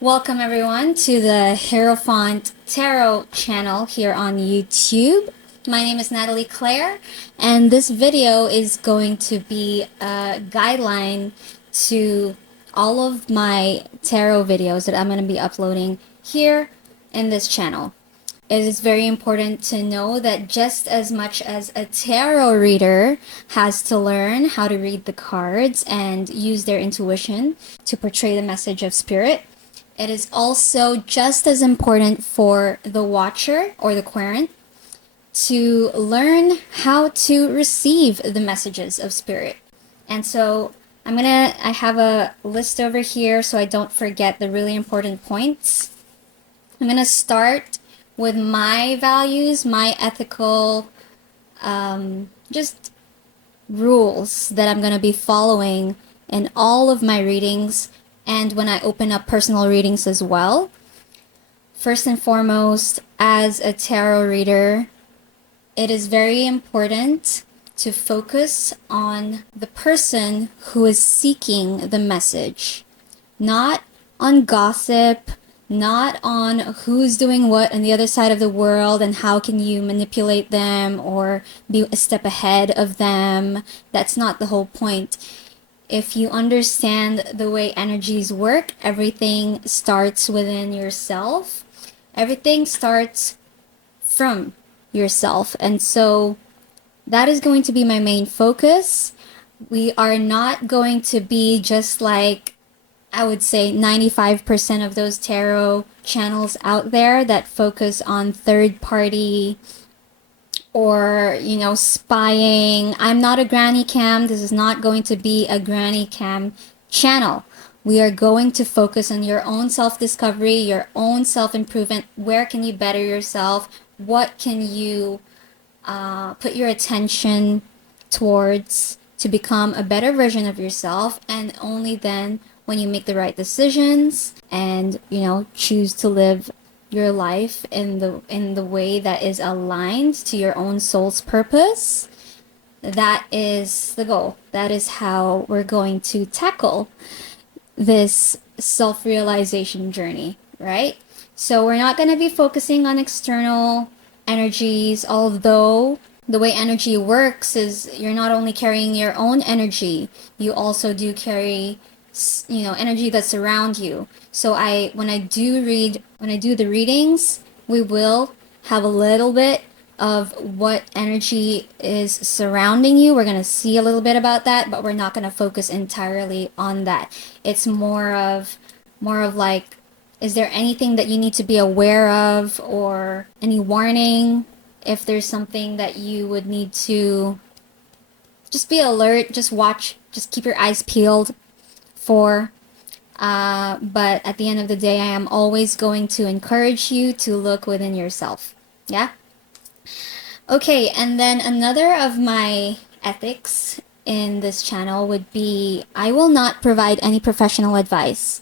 Welcome everyone to the Hierophant Tarot channel here on YouTube. My name is Natalie Claire, and this video is going to be a guideline to all of my tarot videos that I'm going to be uploading here in this channel. It is very important to know that just as much as a tarot reader has to learn how to read the cards and use their intuition to portray the message of spirit, it is also just as important for the watcher or the querent to learn how to receive the messages of spirit. And so I have a list over here so I don't forget the really important points. I'm gonna start with my values, my ethical, just rules that I'm gonna be following in all of my readings and when I open up personal readings as well. First and foremost, as a tarot reader, it is very important to focus on the person who is seeking the message, not on gossip, not on who's doing what on the other side of the world and how can you manipulate them or be a step ahead of them. That's not the whole point. If you understand the way energies work, everything starts within yourself. Everything starts from yourself. And so that is going to be my main focus. We are not going to be just like, I would say 95% of those tarot channels out there that focus on third party or, spying. I'm not a granny cam. This is not going to be a granny cam channel. We are going to focus on your own self-discovery, your own self-improvement. Where can you better yourself? What can you put your attention towards to become a better version of yourself? And only then, when you make the right decisions and, choose to live your life in the way that is aligned to your own soul's purpose, that is the goal. That is how we're going to tackle this self-realization journey, right? So we're not going to be focusing on external energies, although the way energy works is you're not only carrying your own energy, you also do carry energy that's around you. So when I do the readings, we will have a little bit of what energy is surrounding you. We're going to see a little bit about that, but we're not going to focus entirely on that. It's more of like, is there anything that you need to be aware of or any warning? If there's something that you would need to just be alert, just watch, just keep your eyes peeled for. But at the end of the day, I am always going to encourage you to look within yourself. Yeah? Okay, and then another of my ethics in this channel would be I will not provide any professional advice.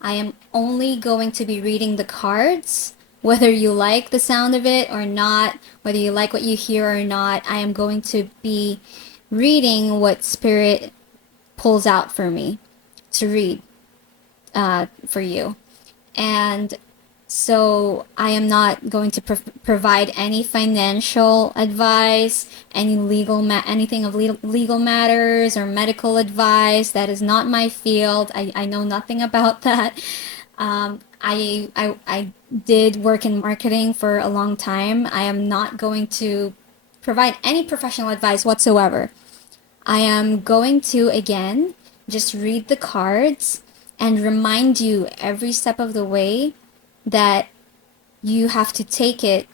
I am only going to be reading the cards, whether you like the sound of it or not, whether you like what you hear or not. I am going to be reading what Spirit pulls out for me to read for you. And so I am not going to provide any financial advice, any anything of legal matters or medical advice. That is not my field. I know nothing about that. I did work in marketing for a long time. I am not going to provide any professional advice whatsoever. I am going to, again, just read the cards and remind you every step of the way that you have to take it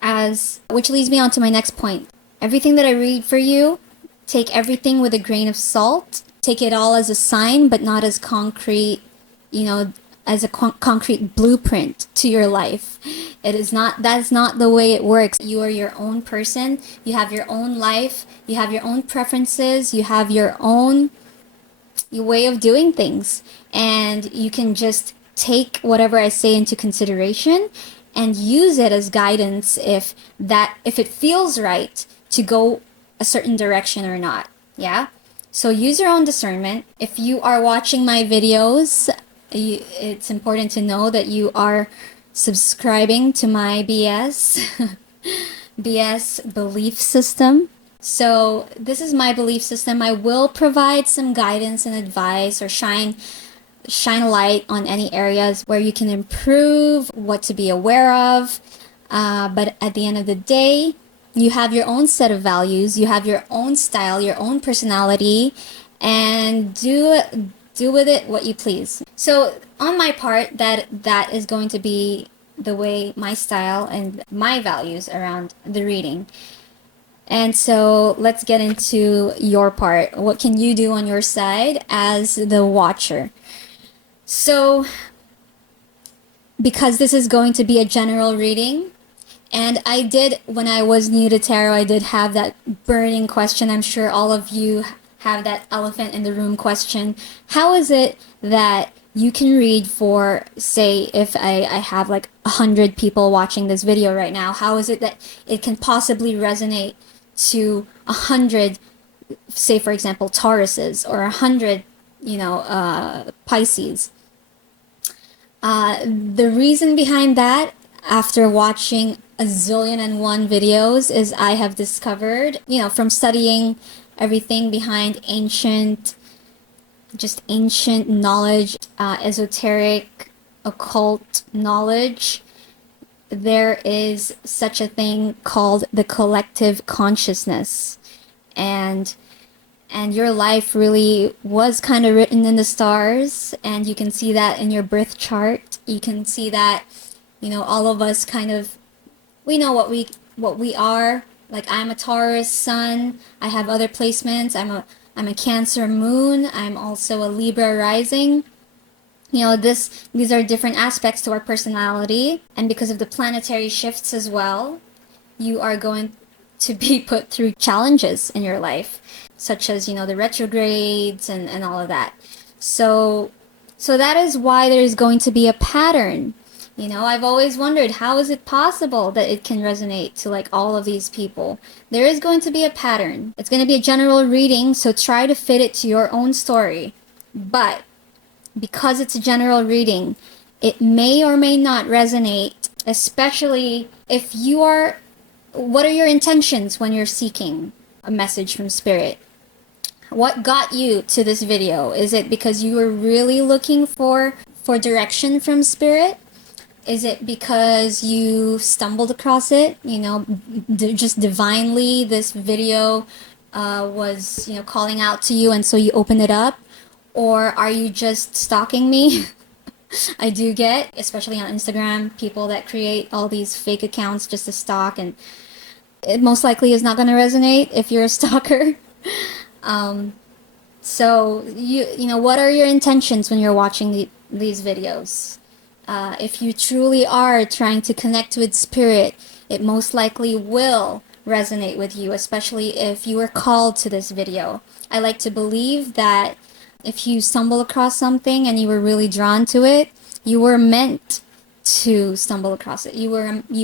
as, which leads me on to my next point. Everything that I read for you, take everything with a grain of salt. Take it all as a sign, but not as concrete, as a concrete blueprint to your life. That is not the way it works. You are your own person. You have your own life. You have your own preferences. You have your own way of doing things. And you can just take whatever I say into consideration and use it as guidance if it feels right to go a certain direction or not. Yeah? So use your own discernment. If you are watching my videos it's important to know that you are subscribing to my BS belief system. So this is my belief system. I will provide some guidance and advice, or shine light on any areas where you can improve, what to be aware of. But at the end of the day, you have your own set of values, you have your own style, your own personality, and do with it what you please. So on my part, that is going to be the way, my style and my values around the reading. And so let's get into your part. What can you do on your side as the watcher? So, because this is going to be a general reading, and I did, when I was new to tarot, I did have that burning question. I'm sure all of you have that elephant in the room question. How is it that you can read for, say, if I have like 100 people watching this video right now, how is it that it can possibly resonate to 100, say for example, Tauruses, or 100, Pisces? The reason behind that, after watching a zillion and one videos, is I have discovered, from studying everything behind ancient knowledge, esoteric, occult knowledge, there is such a thing called the collective consciousness. And your life really was kind of written in the stars, and you can see that in your birth chart. You can see that, all of us kind of, we know what we are. Like, I'm a Taurus sun. I have other placements. I'm a Cancer moon. I'm also a Libra rising. These are different aspects to our personality, and because of the planetary shifts as well, you are going to be put through challenges in your life, such as, the retrogrades and all of that. So that is why there's going to be a pattern. I've always wondered, how is it possible that it can resonate to like all of these people? There is going to be a pattern. It's going to be a general reading, so try to fit it to your own story. But because it's a general reading, it may or may not resonate, especially if you are, what are your intentions when you're seeking a message from Spirit? What got you to this video? Is it because you were really looking for direction from Spirit? Is it because you stumbled across it? Just divinely, this video was, calling out to you, and so you opened it up? Or are you just stalking me? I do get, especially on Instagram, people that create all these fake accounts just to stalk, and it most likely is not going to resonate if you're a stalker. So what are your intentions when you're watching these videos? If you truly are trying to connect with Spirit, it most likely will resonate with you, especially if you were called to this video. I like to believe that if you stumble across something and you were really drawn to it, you were meant to stumble across it. You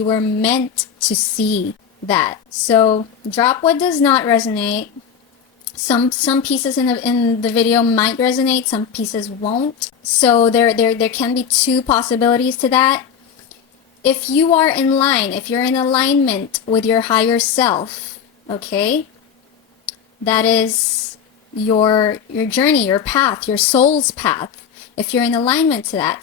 were meant to see that. So drop what does not resonate. Some pieces in the video might resonate, some pieces won't. So there can be two possibilities to that. If you are in line, if you're in alignment with your higher self, okay, that is your journey, your path, your soul's path. If you're in alignment to that,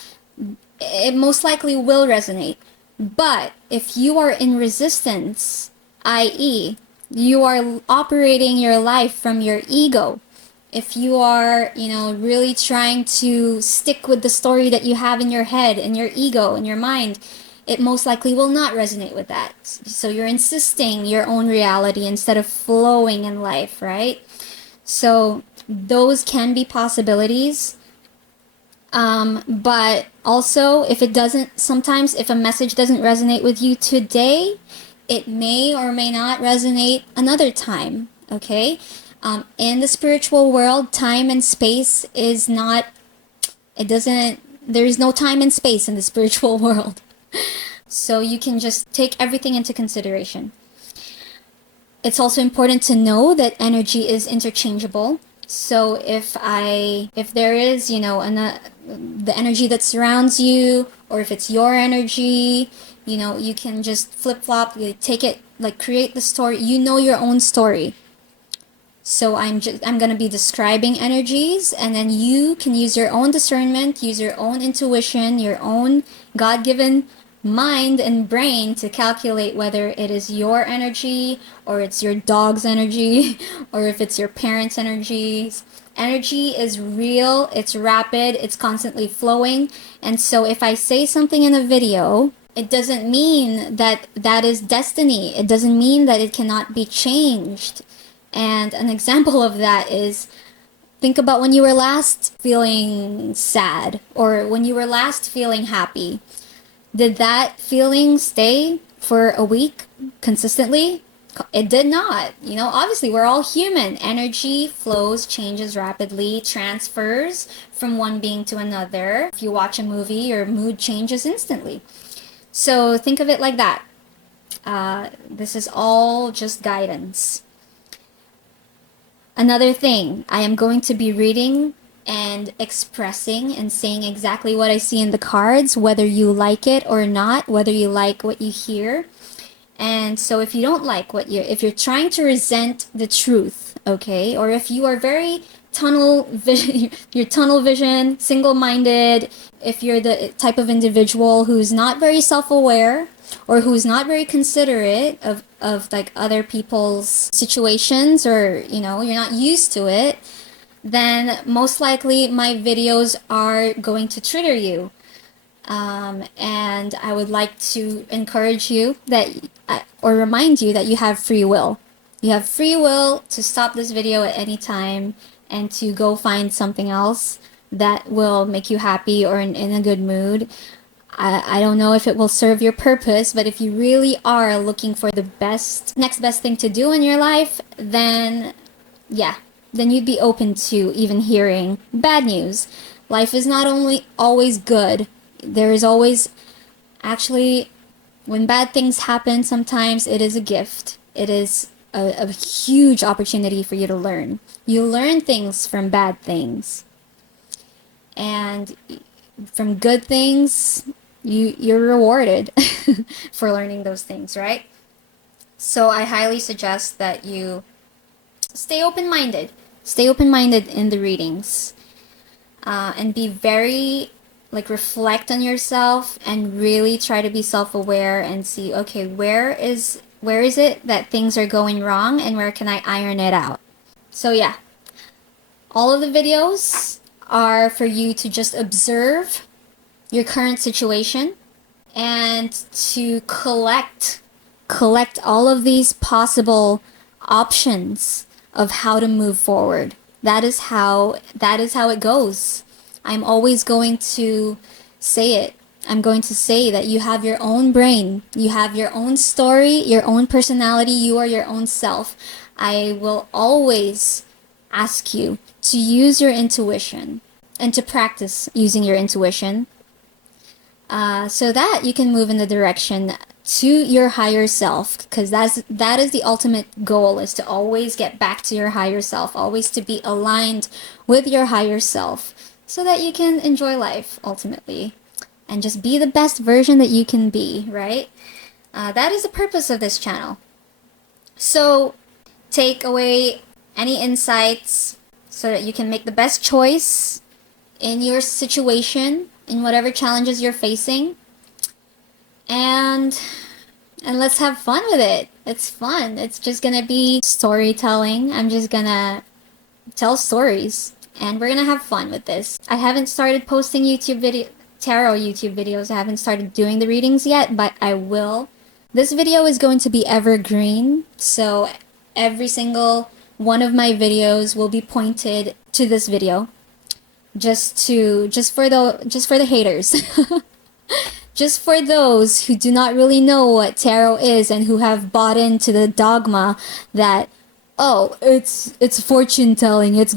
it most likely will resonate. But if you are in resistance, i.e., you are operating your life from your ego, if you are, really trying to stick with the story that you have in your head, in your ego, in your mind, it most likely will not resonate with that. So you're insisting your own reality instead of flowing in life, right? So those can be possibilities. But also, sometimes if a message doesn't resonate with you today, it may or may not resonate another time, okay? In the spiritual world, time and space is not, there is no time and space in the spiritual world. So you can just take everything into consideration. It's also important to know that energy is interchangeable, So if there is, the energy that surrounds you, or if it's your energy, you can just flip-flop, you take it, like create the story. You know your own story. So I'm gonna be describing energies, and then you can use your own discernment, use your own intuition, your own God-given mind and brain to calculate whether it is your energy, or it's your dog's energy, or if it's your parents' energies. Energy is real, it's rapid, it's constantly flowing, and so if I say something in a video, it doesn't mean that that is destiny. It doesn't mean that it cannot be changed. And an example of that is, think about when you were last feeling sad, or when you were last feeling happy. Did that feeling stay for a week consistently? It did not. Obviously we're all human. Energy flows, changes rapidly, transfers from one being to another. If you watch a movie, your mood changes instantly. So think of it like that. This is all just guidance. Another thing, I am going to be reading and expressing and saying exactly what I see in the cards, whether you like it or not, whether you like what you hear. And so if you don't like if you're trying to resent the truth, okay, or if you are very tunnel vision, you're tunnel vision, single-minded, if you're the type of individual who's not very self-aware, or who's not very considerate of like other people's situations, or you're not used to it, then most likely my videos are going to trigger you. And I would like to encourage you or remind you that you have free will. You have free will to stop this video at any time and to go find something else that will make you happy or in a good mood. I don't know if it will serve your purpose, but if you really are looking for the next best thing to do in your life, then yeah, then you'd be open to even hearing bad news. Life is not only always good. There is always, actually, when bad things happen, sometimes it is a gift. It is a huge opportunity for you to learn. You learn things from bad things. And from good things, you're rewarded for learning those things, right? So I highly suggest that you stay open-minded. Stay open-minded in the readings. And be very, reflect on yourself and really try to be self-aware and see, okay, where is it that things are going wrong, and where can I iron it out? So yeah, all of the videos are for you to just observe your current situation and to collect all of these possible options of how to move forward. That is how it goes. I'm always going to say it. I'm going to say that you have your own brain, you have your own story, your own personality, you are your own self. I will always ask you to use your intuition and to practice using your intuition, so that you can move in the direction to your higher self, because that is the ultimate goal, is to always get back to your higher self, always to be aligned with your higher self, so that you can enjoy life ultimately and just be the best version that you can be, right? That is the purpose of this channel. So take away any insights so that you can make the best choice in your situation, in whatever challenges you're facing, and let's have fun with it. It's fun. It's just gonna be storytelling. I'm just gonna tell stories, and we're gonna have fun with this. I haven't started posting tarot YouTube videos. I haven't started doing the readings yet, but I will. This video is going to be evergreen, so every single one of my videos will be pointed to this video, just for the haters. Just for those who do not really know what tarot is and who have bought into the dogma that, oh, it's fortune telling. It's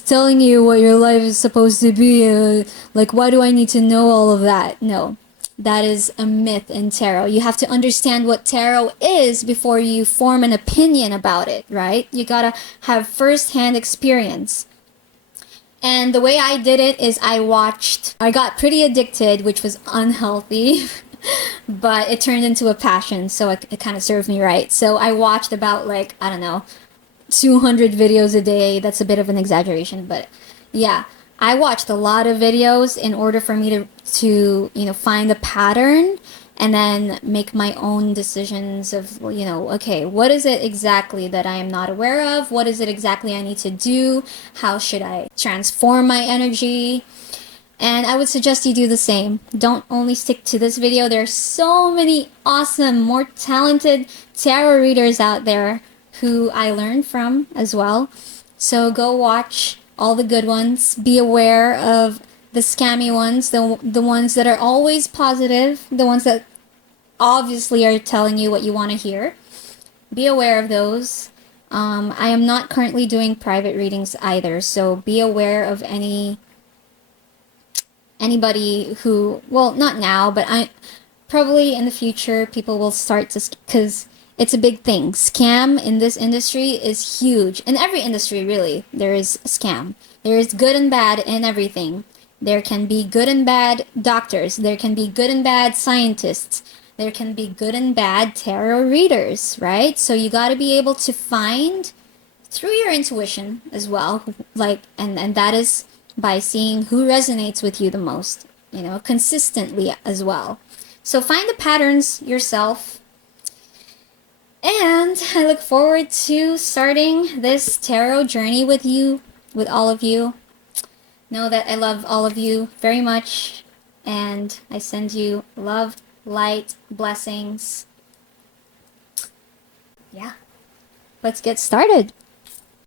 telling you what your life is supposed to be. Why do I need to know all of that? No. That is a myth in tarot. You have to understand what tarot is before you form an opinion about it, right? You gotta have first-hand experience. And the way I did it is I got pretty addicted, which was unhealthy, but it turned into a passion, so it kind of served me right. So I watched about, like, I don't know, 200 videos a day. That's a bit of an exaggeration, but yeah. I watched a lot of videos in order for me to find a pattern and then make my own decisions of, okay, what is it exactly that I am not aware of? What is it exactly I need to do? How should I transform my energy? And I would suggest you do the same. Don't only stick to this video. There are so many awesome, more talented tarot readers out there who I learned from as well. So go watch all the good ones. Be aware of the scammy ones, the ones that are always positive, the ones that obviously are telling you what you want to hear. Be aware of those. I am not currently doing private readings either, so be aware of anybody who, well, not now, but I probably in the future people will start to, because it's a big thing. Scam in this industry is huge. In every industry, really, there is a scam. There is good and bad in everything. There can be good and bad doctors. There can be good and bad scientists. There can be good and bad tarot readers, right? So you got to be able to find through your intuition as well, like, and that is by seeing who resonates with you the most, consistently as well. So find the patterns yourself. And I look forward to starting this tarot journey with you, with all of you. Know that I love all of you very much, and I send you love, light, blessings. Yeah, let's get started.